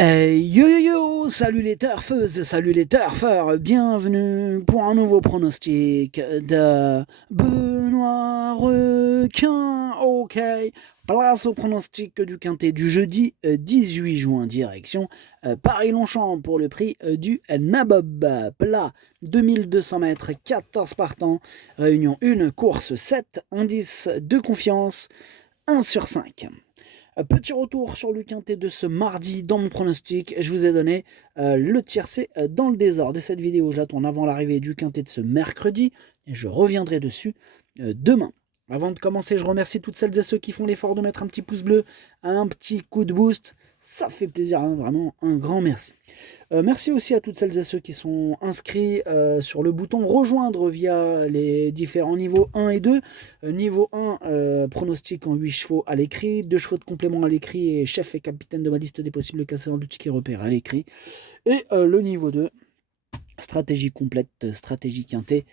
Yo yo yo, salut les turfeuses, salut les turfeurs, bienvenue pour un nouveau pronostic de Benoît Requin. Ok, place au pronostic du quintet du jeudi 18 juin, direction Paris-Longchamp pour le prix du Nabob. Plat 2200 mètres, 14 partants, réunion 1, course 7, indice de confiance 1 sur 5. Petit retour sur le quintet de ce mardi dans mon pronostic. Je vous ai donné le tiercé dans le désordre. Et cette vidéo, j'attends avant l'arrivée du quintet de ce mercredi. Et je reviendrai dessus demain. Avant de commencer, je remercie toutes celles et ceux qui font l'effort de mettre un petit pouce bleu, un petit coup de boost. Ça fait plaisir, hein, vraiment un grand merci. Merci aussi à toutes celles et ceux qui sont inscrits sur le bouton rejoindre via les différents niveaux 1 et 2. Niveau 1, pronostic en 8 chevaux à l'écrit, 2 chevaux de complément à l'écrit et chef et capitaine de ma liste des possibles casseurs de tickets repères à l'écrit. Et le niveau 2, stratégie complète, stratégie quintée.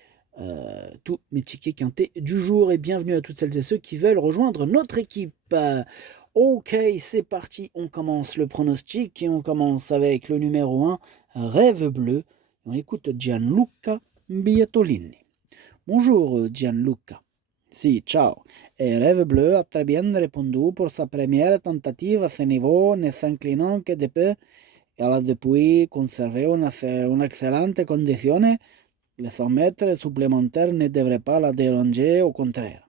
Tous mes tickets quintés du jour et bienvenue à toutes celles et ceux qui veulent rejoindre notre équipe. Ok, c'est parti, on commence le pronostic et on commence avec le numéro 1, Rêve Bleu. On écoute Gianluca Bietolini. Bonjour Gianluca. Si, ciao. Et Rêve Bleu a très bien répondu pour sa première tentative à ce niveau, ne s'inclinant que de peu. Elle a depuis conservé une excellente condition. Les 100 mètres supplémentaires ne devraient pas la déranger, au contraire.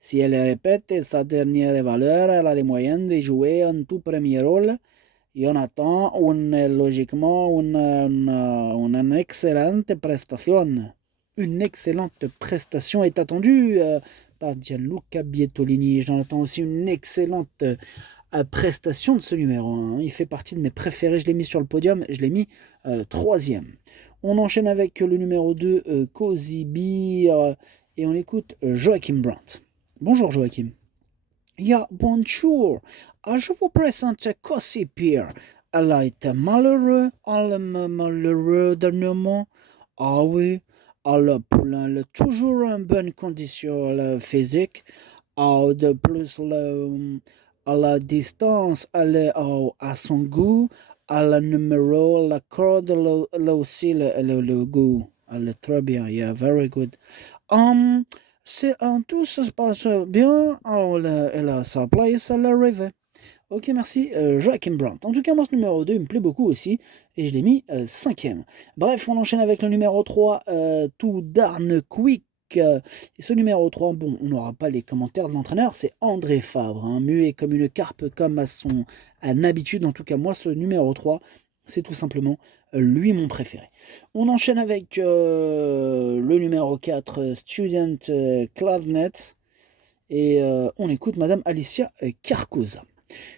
Si elle répète sa dernière valeur, elle a les moyens de jouer un tout premier rôle et on attend logiquement une excellente prestation. Une excellente prestation est attendue par Gianluca Bietolini. J'en attends aussi une excellente prestation de ce numéro 1. Il fait partie de mes préférés. Je l'ai mis sur le podium. Je l'ai mis troisième. On enchaîne avec le numéro 2, Cozy Beer. Et on écoute Joachim Brandt. Bonjour Joachim. Ja, bonjour. Je vous présente Cozy Beer. Elle a été malheureux dernièrement. Ah oui, elle a toujours en bonne condition physique. De plus, à la distance, elle est à son goût. À la numéro, la corde, là aussi, le goût. Elle est très bien, yeah, very good. Um, tout se passe bien. Elle a sa place à l'arrivée. Ok, merci, Joachim Brandt. En tout cas, moi, ce numéro 2, il me plaît beaucoup aussi, et je l'ai mis cinquième. Bref, on enchaîne avec le numéro 3, Tout Darn Quick. Et ce numéro 3, bon, on n'aura pas les commentaires de l'entraîneur, c'est André Fabre, hein, muet comme une carpe, comme à son habitude. En tout cas, moi, ce numéro 3, c'est tout simplement lui mon préféré. On enchaîne avec le numéro 4, Student Cladnet, et on écoute Madame Alicia Carcosa.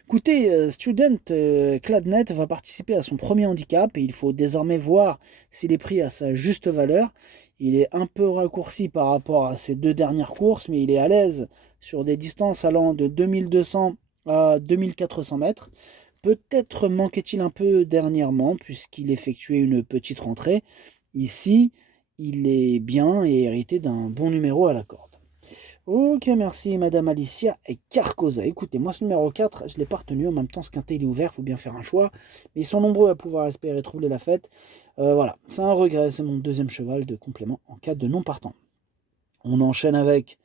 Écoutez, Student Cladnet va participer à son premier handicap et il faut désormais voir s'il est pris à sa juste valeur. Il est un peu raccourci par rapport à ses deux dernières courses, mais il est à l'aise sur des distances allant de 2200 à 2400 mètres. Peut-être manquait-il un peu dernièrement puisqu'il effectuait une petite rentrée. Ici, il est bien et hérité d'un bon numéro à la corde. Ok, merci Madame Alicia et Carcosa. Écoutez, moi ce numéro 4, je ne l'ai pas retenu. En même temps, ce quintet il est ouvert, il faut bien faire un choix. Mais ils sont nombreux à pouvoir espérer troubler la fête. Voilà, c'est un regret, c'est mon deuxième cheval de complément en cas de non partant. On enchaîne avec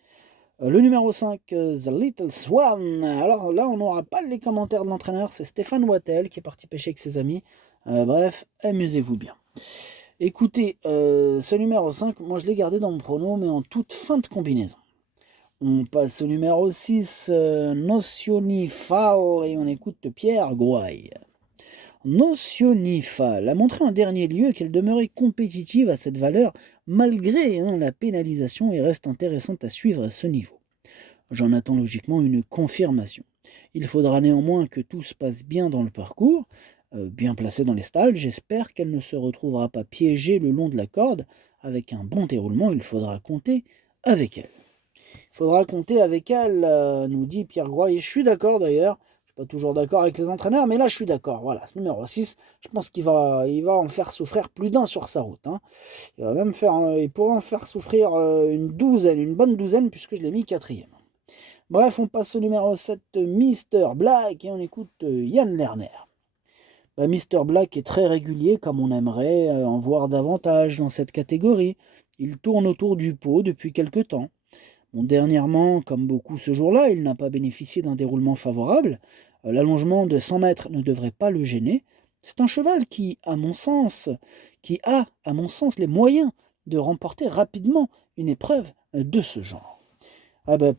le numéro 5, The Little Swan. Alors là, on n'aura pas les commentaires de l'entraîneur, c'est Stéphane Wattel qui est parti pêcher avec ses amis. Bref, amusez-vous bien. Écoutez, ce numéro 5, moi je l'ai gardé dans mon prono, mais en toute fin de combinaison. On passe au numéro 6, Notionifal, et on écoute Pierre Gouaille. Notionifal a montré en dernier lieu qu'elle demeurait compétitive à cette valeur malgré la pénalisation et reste intéressante à suivre à ce niveau. J'en attends logiquement une confirmation. Il faudra néanmoins que tout se passe bien dans le parcours, bien placé dans les stalles. J'espère qu'elle ne se retrouvera pas piégée le long de la corde. Avec un bon déroulement, il faudra compter avec elle. Il faudra compter avec elle, nous dit Pierre Groix. Et je suis d'accord d'ailleurs. Je ne suis pas toujours d'accord avec les entraîneurs, mais là je suis d'accord. Voilà, ce numéro 6, je pense qu'il va en faire souffrir plus d'un sur sa route. Hein. Il va même il pourra en faire souffrir une bonne douzaine, puisque je l'ai mis quatrième. Bref, on passe au numéro 7, Mister Black, et on écoute Yann Lerner. Mister Black est très régulier comme on aimerait en voir davantage dans cette catégorie. Il tourne autour du pot depuis quelque temps. Bon, dernièrement, comme beaucoup ce jour-là, il n'a pas bénéficié d'un déroulement favorable. L'allongement de 100 mètres ne devrait pas le gêner. C'est un cheval qui a, à mon sens, les moyens de remporter rapidement une épreuve de ce genre. Ah ben,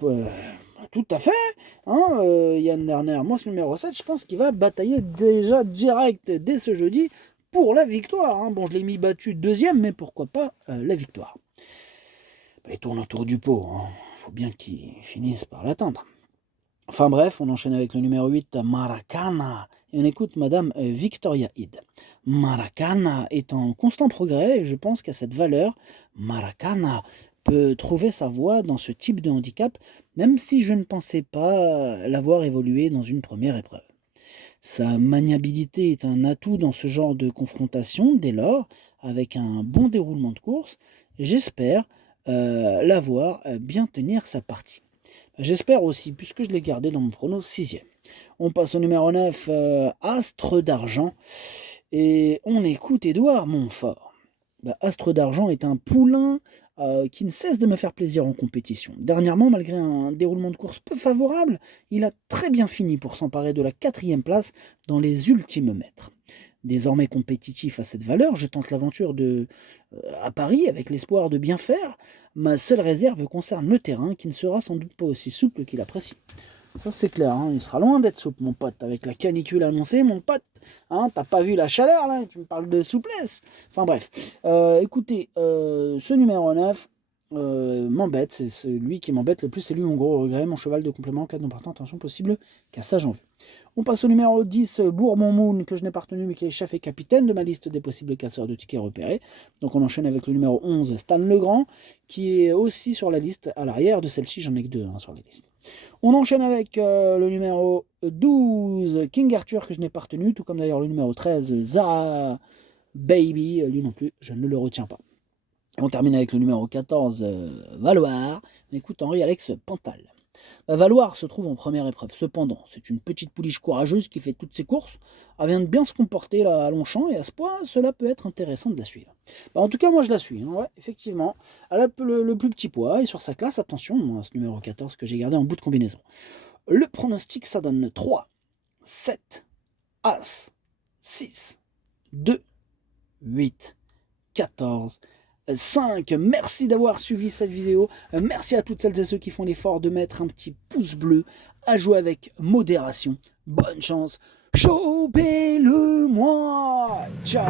tout à fait, hein, Yann Lerner. Moi, ce numéro 7, je pense qu'il va batailler déjà direct dès ce jeudi pour la victoire. Hein. Bon, je l'ai mis battu deuxième, mais pourquoi pas la victoire. Il tourne autour du pot, hein. Faut bien qu'il finisse par l'atteindre. Enfin bref, on enchaîne avec le numéro 8, Maracana, et on écoute Madame Victoria Hyde. Maracana est en constant progrès, et je pense qu'à cette valeur, Maracana peut trouver sa voie dans ce type de handicap, même si je ne pensais pas l'avoir évolué dans une première épreuve. Sa maniabilité est un atout dans ce genre de confrontation, dès lors, avec un bon déroulement de course, j'espère la voir bien tenir sa partie. J'espère aussi, puisque je l'ai gardé dans mon prono 6e. On passe au numéro 9, Astre d'Argent, et on écoute Édouard Montfort. Astre d'Argent est un poulain qui ne cesse de me faire plaisir en compétition. Dernièrement, malgré un déroulement de course peu favorable, il a très bien fini pour s'emparer de la 4e place dans les ultimes mètres. Désormais compétitif à cette valeur, je tente l'aventure à Paris avec l'espoir de bien faire. Ma seule réserve concerne le terrain qui ne sera sans doute pas aussi souple qu'il apprécie. Ça c'est clair, hein, il sera loin d'être souple mon pote. Avec la canicule annoncée mon pote, hein, t'as pas vu la chaleur là, tu me parles de souplesse. Enfin bref, écoutez, ce numéro 9 m'embête, c'est celui qui m'embête le plus, c'est lui mon gros regret, mon cheval de complément, 4 non partant, attention possible, cassage en vue. On passe au numéro 10, Bourbon Moon, que je n'ai pas retenu, mais qui est chef et capitaine de ma liste des possibles casseurs de tickets repérés. Donc on enchaîne avec le numéro 11, Stan Legrand, qui est aussi sur la liste à l'arrière de celle-ci, j'en ai que 2 sur la liste. On enchaîne avec le numéro 12, King Arthur, que je n'ai pas retenu, tout comme d'ailleurs le numéro 13, Zara Baby, lui non plus, je ne le retiens pas. Et on termine avec le numéro 14, Valoir, on écoute Henri-Alex Pantal. Valoir se trouve en première épreuve. Cependant, c'est une petite pouliche courageuse qui fait toutes ses courses. Elle vient de bien se comporter là, à Longchamp et à ce point, cela peut être intéressant de la suivre. En tout cas, moi je la suis. Hein, ouais, effectivement, elle a le plus petit poids et sur sa classe, attention, moi, ce numéro 14 que j'ai gardé en bout de combinaison. Le pronostic, ça donne 3, 7, As, 6, 2, 8, 14, 5. Merci d'avoir suivi cette vidéo. Merci à toutes celles et ceux qui font l'effort de mettre un petit pouce bleu, à jouer avec modération. Bonne chance. Chopez-le moi. Ciao.